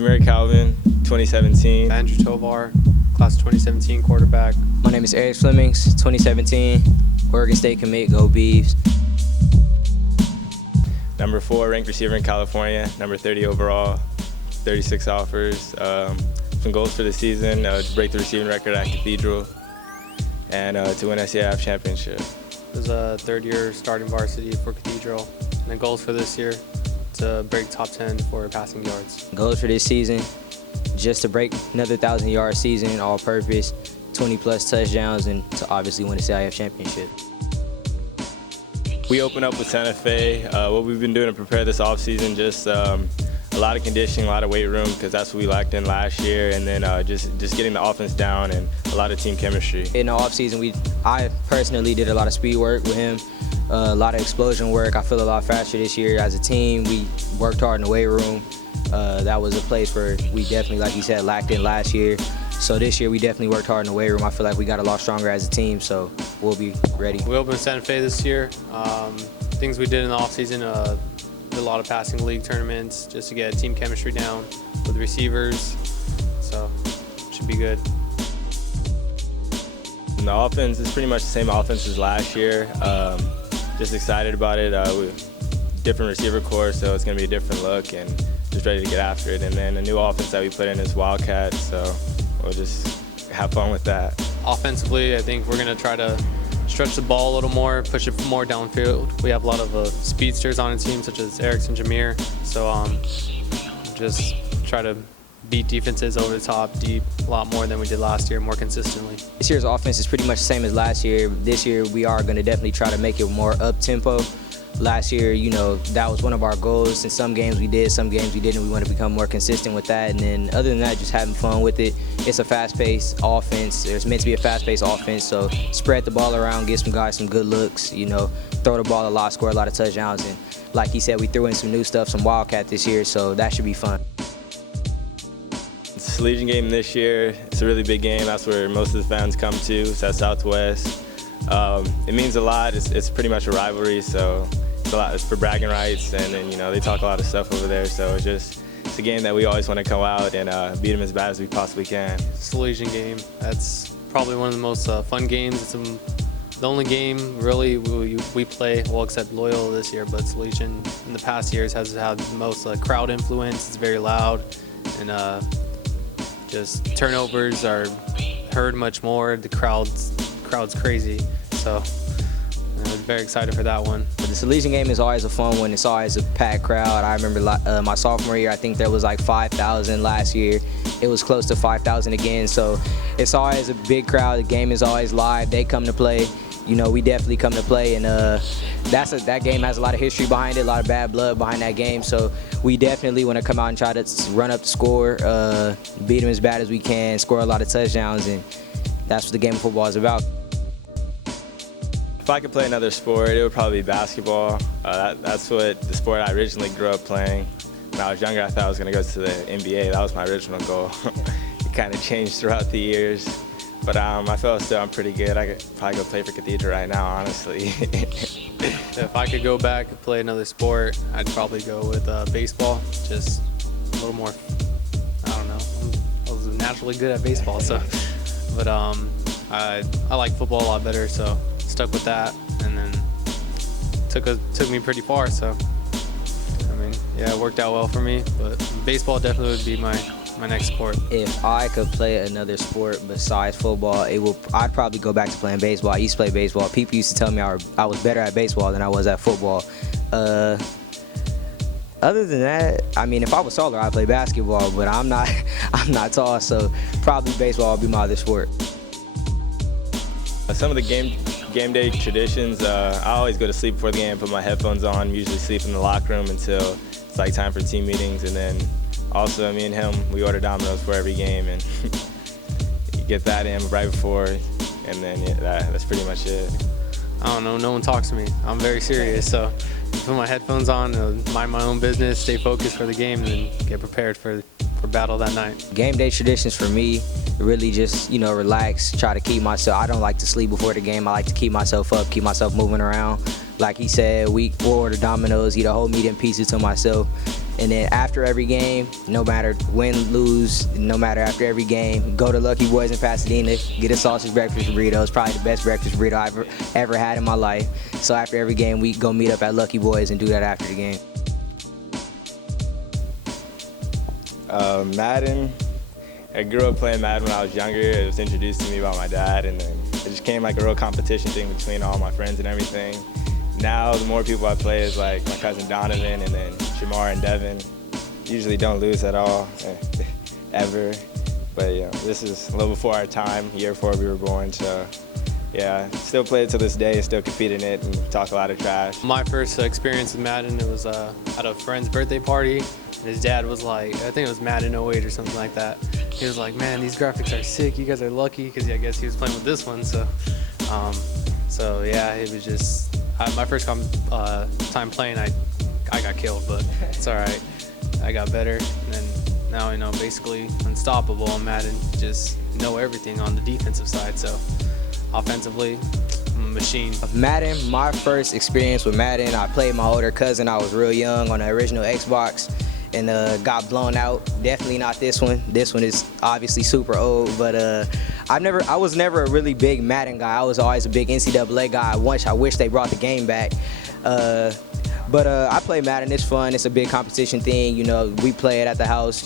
Jamire 2017. Andrew Tovar, class 2017 quarterback. My name is Arex Flemings, 2017, Oregon State commit, go Beavs. Number 4 ranked receiver in California, number 30 overall, 36 offers. Some goals for the season, to break the receiving record at Cathedral, and to win SCIF championship. It was a third-year starting varsity for Cathedral, and the goals for this year to break top 10 for passing yards. Goals for this season, just to break another 1,000-yard season, all-purpose, 20-plus touchdowns, and to obviously win the CIF championship. We open up with Santa Fe. What we've been doing to prepare this offseason, just a lot of conditioning, a lot of weight room, because that's what we lacked in last year, and then just getting the offense down and a lot of team chemistry. In the offseason, I personally did a lot of speed work with him, a lot of explosion work. I feel a lot faster this year. As a team, we worked hard in the weight room. That was a place where we definitely, like you said, lacked in last year. So this year, we definitely worked hard in the weight room. I feel like we got a lot stronger as a team, so we'll be ready. We opened Santa Fe this year. Things we did in the offseason, did a lot of passing league tournaments just to get team chemistry down with receivers. So should be good. And the offense is pretty much the same offense as last year. Just excited about it. Different receiver core, so it's going to be a different look, and just ready to get after it. And then a new offense that we put in is Wildcat, so we'll just have fun with that. Offensively, I think we're going to try to stretch the ball a little more, push it more downfield. We have a lot of speedsters on the team, such as Arex and Jamire. So just try to beat defenses over the top, deep, a lot more than we did last year, more consistently. This year's offense is pretty much the same as last year. This year, we are going to definitely try to make it more up-tempo. Last year, that was one of our goals. In some games we did, some games we didn't. We want to become more consistent with that. And then other than that, just having fun with it. It's a fast-paced offense. It's meant to be a fast-paced offense, so spread the ball around, give some guys some good looks, throw the ball a lot, score a lot of touchdowns. And like he said, we threw in some new stuff, some Wildcat this year, so that should be fun. It's a Salesian Game this year. It's a really big game. That's where most of the fans come to. It's at Southwest. It means a lot. It's pretty much a rivalry, so it's a lot. It's for bragging rights, and then they talk a lot of stuff over there. So it's a game that we always want to come out and beat them as bad as we possibly can. Salesian Game. That's probably one of the most fun games. It's the only game really we play, well, except Loyola this year, but Salesian in the past years has had the most crowd influence. It's very loud, and just turnovers are heard much more. The crowd's crazy, so I'm very excited for that one. The Salesian Game is always a fun one. It's always a packed crowd. I remember my sophomore year, I think there was like 5,000 last year. It was close to 5,000 again, so it's always a big crowd. The game is always live. They come to play. We definitely come to play, and that game has a lot of history behind it, a lot of bad blood behind that game, so we definitely want to come out and try to run up the score, beat them as bad as we can, score a lot of touchdowns, and that's what the game of football is about. If I could play another sport, it would probably be basketball. That's what the sport I originally grew up playing. When I was younger, I thought I was going to go to the NBA. That was my original goal. It kind of changed throughout the years. But I feel still I'm pretty good. I could probably go play for Cathedral right now, honestly. If I could go back and play another sport, I'd probably go with baseball. Just a little more, I don't know. I was naturally good at baseball, so. But I like football a lot better, so stuck with that, and then took me pretty far. So I mean, yeah, it worked out well for me. But baseball definitely would be my next sport. If I could play another sport besides football, I'd probably go back to playing baseball. I used to play baseball. People used to tell me I was better at baseball than I was at football. Other than that, I mean, if I was taller, I'd play basketball, but I'm not tall, so probably baseball would be my other sport. Some of the game day traditions, I always go to sleep before the game, put my headphones on, usually sleep in the locker room until it's like time for team meetings, and then also me and him, we order Domino's for every game, and you get that in right before, and then that's pretty much it. I don't know, no one talks to me. I'm very serious, so put my headphones on, mind my own business, stay focused for the game, and then get prepared for for battle that night. Game day traditions for me, really just, relax, try to keep myself, I don't like to sleep before the game. I like to keep myself up, keep myself moving around. Like he said, we'll order Domino's, eat a whole meat and pieces to myself. And then after every game, no matter win, lose, no matter after every game, go to Lucky Boys in Pasadena, get a sausage breakfast burrito. It's probably the best breakfast burrito I've ever had in my life. So after every game, we go meet up at Lucky Boys and do that after the game. Madden. I grew up playing Madden when I was younger. It was introduced to me by my dad, and then it just became like a real competition thing between all my friends and everything. Now, the more people I play is like my cousin Donovan and then Jamire and Devin. Usually don't lose at all, ever. But this is a little before our time, year before we were born, so yeah, still play it to this day, still compete in it and talk a lot of trash. My first experience with Madden, it was at a friend's birthday party. His dad was like, I think it was Madden 08 or something like that. He was like, man, these graphics are sick. You guys are lucky, because I guess he was playing with this one. So yeah, it was just my first time playing. I got killed, but it's all right. I got better, and then now basically unstoppable on Madden. Just know everything on the defensive side. So offensively, I'm a machine. Madden, my first experience with Madden, I played my older cousin. I was real young on the original Xbox. And got blown out. Definitely not this one. This one is obviously super old, but I was never a really big Madden guy. I was always a big NCAA guy. I wish they brought the game back. But I play Madden. It's fun. It's a big competition thing. We play it at the house.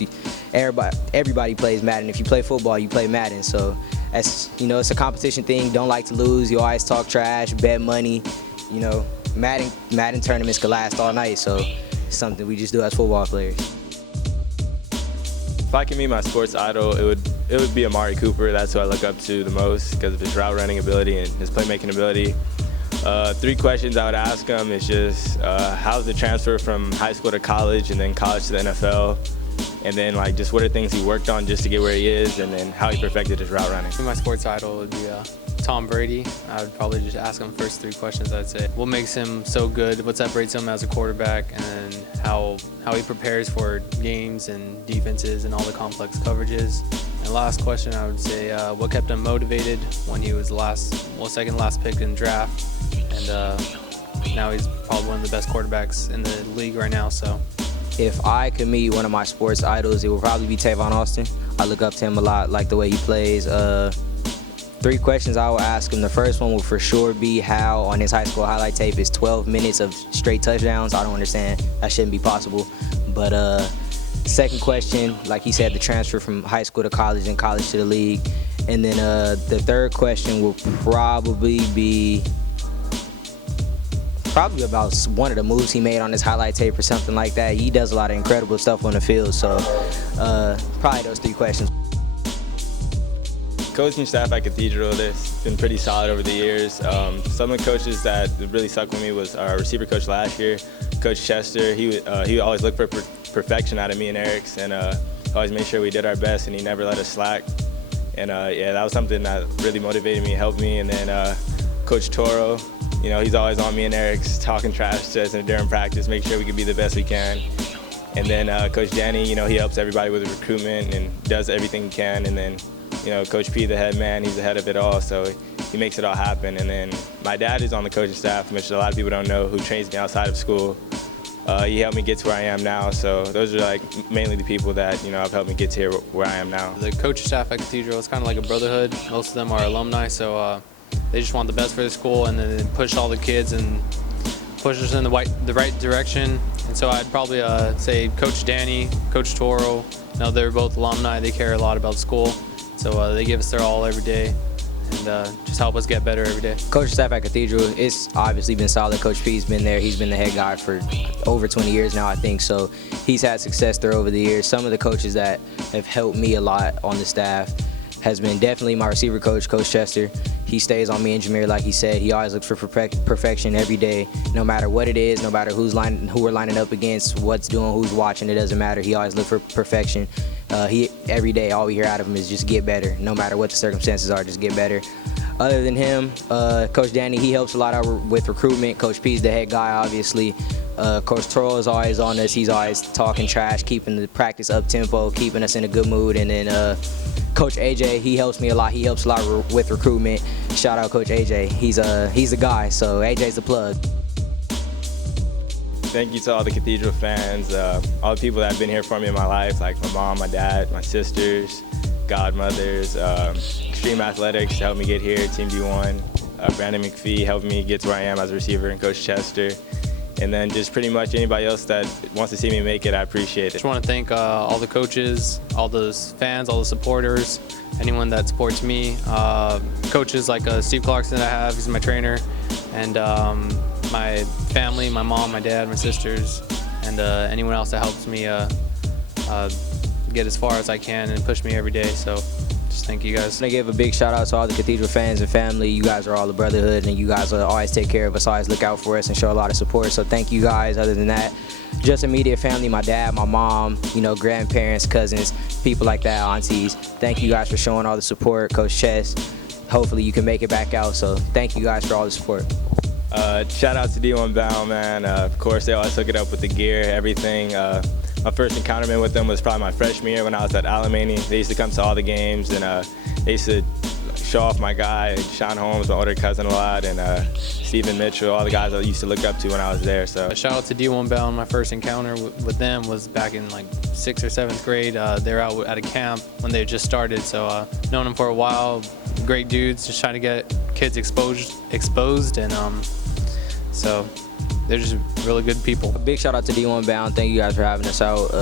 Everybody plays Madden. If you play football, you play Madden. So that's it's a competition thing. Don't like to lose. You always talk trash, bet money. Madden tournaments could last all night. So. Something we just do as football players. If I can meet my sports idol, it would be Amari Cooper. That's who I look up to the most because of his route running ability and his playmaking ability. 3 questions I would ask him is just how's the transfer from high school to college and then college to the NFL, and then just what are things he worked on just to get where he is, and then how he perfected his route running. My sports idol would be Tom Brady. I would probably just ask him the first 3 questions. I'd say, what makes him so good? What separates him as a quarterback? And how he prepares for games and defenses and all the complex coverages. And last question, I would say, what kept him motivated when he was second last pick in the draft, and now he's probably one of the best quarterbacks in the league right now. So. If I could meet one of my sports idols, it would probably be Tavon Austin. I look up to him a lot, like the way he plays. 3 questions I will ask him. The first one will for sure be how on his high school highlight tape is 12 minutes of straight touchdowns. I don't understand. That shouldn't be possible. But second question, like he said, the transfer from high school to college and college to the league. And then the third question will probably be about one of the moves he made on his highlight tape or something like that. He does a lot of incredible stuff on the field. So probably those 3 questions. Coaching staff at Cathedral, they've been pretty solid over the years. Some of the coaches that really stuck with me was our receiver coach last year, Coach Chester. He always looked for perfection out of me and Arex, and always made sure we did our best, and he never let us slack. And yeah, that was something that really motivated me, helped me. And then Coach Toro, he's always on me and Arex, talking trash to us during practice, make sure we can be the best we can. And then Coach Danny, he helps everybody with the recruitment and does everything he can. And then Coach P, the head man, he's the head of it all, so he makes it all happen. And then my dad is on the coaching staff, which a lot of people don't know, who trains me outside of school. He helped me get to where I am now, so those are mainly the people that have helped me get to where I am now. The coaching staff at Cathedral is kind of like a brotherhood. Most of them are alumni, so they just want the best for the school, and then push all the kids and push us in the right direction. And so I'd probably say Coach Danny, Coach Toro. They're both alumni. They care a lot about school. So they give us their all every day and just help us get better every day. Coaching staff at Cathedral, it's obviously been solid. Coach P's been there. He's been the head guy for over 20 years now, I think. So he's had success there over the years. Some of the coaches that have helped me a lot on the staff has been definitely my receiver coach, Coach Chester. He stays on me and Jamire, like he said. He always looks for perfection every day, no matter what it is, no matter who we're lining up against, what's doing, who's watching. It doesn't matter. He always looks for perfection. Every day, all we hear out of him is just get better. No matter what the circumstances are, just get better. Other than him, Coach Danny, he helps a lot out with recruitment. Coach P's the head guy, obviously. Coach Troll is always on us. He's always talking trash, keeping the practice up tempo, keeping us in a good mood. And then Coach AJ, he helps me a lot. He helps a lot with recruitment. Shout out Coach AJ. He's a guy, so AJ's the plug. Thank you to all the Cathedral fans, all the people that have been here for me in my life, like my mom, my dad, my sisters, godmothers, Extreme Athletics helped me get here, Team D1, Brandon McPhee helped me get to where I am as a receiver, and Coach Chester. And then just pretty much anybody else that wants to see me make it, I appreciate it. Just want to thank all the coaches, all the fans, all the supporters, anyone that supports me. Coaches like Steve Clarkson that I have, he's my trainer, and my family, my mom, my dad, my sisters, and anyone else that helps me get as far as I can and push me every day. So just thank you guys. I give a big shout out to all the Cathedral fans and family. You guys are all the brotherhood, and you guys always take care of us, always look out for us and show a lot of support. So thank you guys. Other than that, just immediate family, my dad, my mom, you know, grandparents, cousins, people like that, aunties. Thank you guys for showing all the support. Coach Chess, hopefully you can make it back out. So thank you guys for all the support. Shout out to D1 Bound, man. Of course, they always hook it up with the gear, everything. My first encounterment with them was probably my freshman year when I was at Alamany. They used to come to all the games, and they used to show off my guy, Sean Holmes, my older cousin, a lot, and Stephen Mitchell, all the guys I used to look up to when I was there. So shout out to D1 Bound. My first encounter with them was back in like 6th or 7th grade. They were out at a camp when they just started, so known them for a while. Great dudes, just trying to get kids exposed, and so they're just really good people. A big shout out to D1 Bound. Thank you guys for having us out.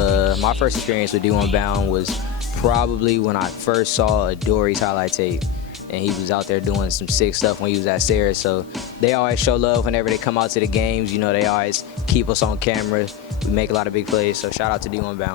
My first experience with D1 Bound was probably when I first saw Dory's highlight tape, and he was out there doing some sick stuff when he was at Sarah. So they always show love whenever they come out to the games. You know, they always keep us on camera. We make a lot of big plays, so shout out to D1 Bound.